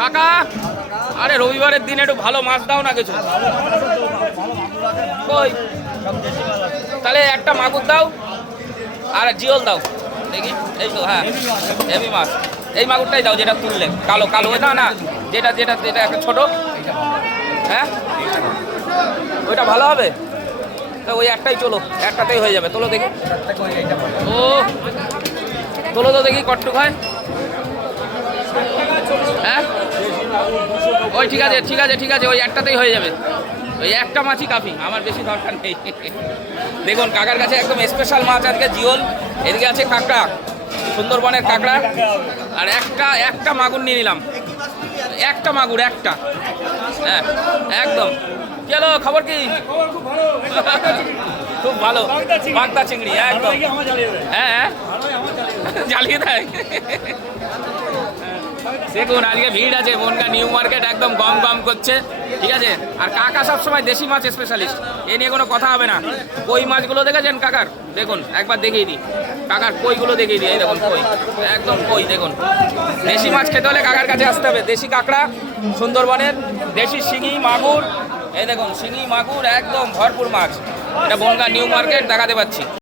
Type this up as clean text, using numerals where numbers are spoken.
কাকা, আরে রবিবারের দিন একটু ভালো মাছ দাও না কিছু। কই তাহলে একটা মাগুর দাও আর জিওল দাও দেখি। এই তো, হ্যাঁ হেভি মাছ, এই মাগুরটাই দাও যেটা তুললে, কালো কালো। না না, যেটা যেটা যেটা একটা ছোট, হ্যাঁ ওইটা ভালো হবে। তা ওই একটাই, চলো একটাতেই হয়ে যাবে। তোলো দেখি, ও তোলো তো দেখি কটটুক হয়। হ্যাঁ ওই ঠিক আছে ঠিক আছে ঠিক আছে, ওই একটাতেই হয়ে যাবে। ওই একটা মাছই কাফি, আমার বেশি দরকার নেই। দেখুন কাকার কাছে একদম স্পেশাল মাছ আজকে জিওল। এদিকে আছে কাঁকড়া, সুন্দরবনের কাঁকড়া। আর একটা মাগুর নিয়ে নিলাম, একটা মাগুর একটা। হ্যাঁ একদম। চলো, খবর কি? খুব ভালো, বাগদা চিংড়ি একদম। হ্যাঁ হ্যাঁ জ্বালিয়ে দেয়। দেখুন আজকে ভিড় আছে, বনগাঁ নিউ মার্কেট একদম গম গম করছে, ঠিক আছে। আর কাকা সবসময় দেশি মাছ স্পেশালিস্ট, এ নিয়ে কোনো কথা হবে না। কই মাছগুলো দেখেছেন কাকার? দেখুন একবার দেখিয়ে দিই, কাকার কইগুলো দেখিয়ে দিই। এই দেখুন কই, একদম কই। দেখুন দেশি মাছ খেতে হলে কাকার কাছে আসতে হবে। দেশি কাঁকড়া, সুন্দরবনের দেশি শিঙি মাগুর। এই দেখুন শিঙি মাগুর একদম ভরপুর মাছ। এটা বনগাঁ নিউ মার্কেট দেখাতে পাচ্ছি।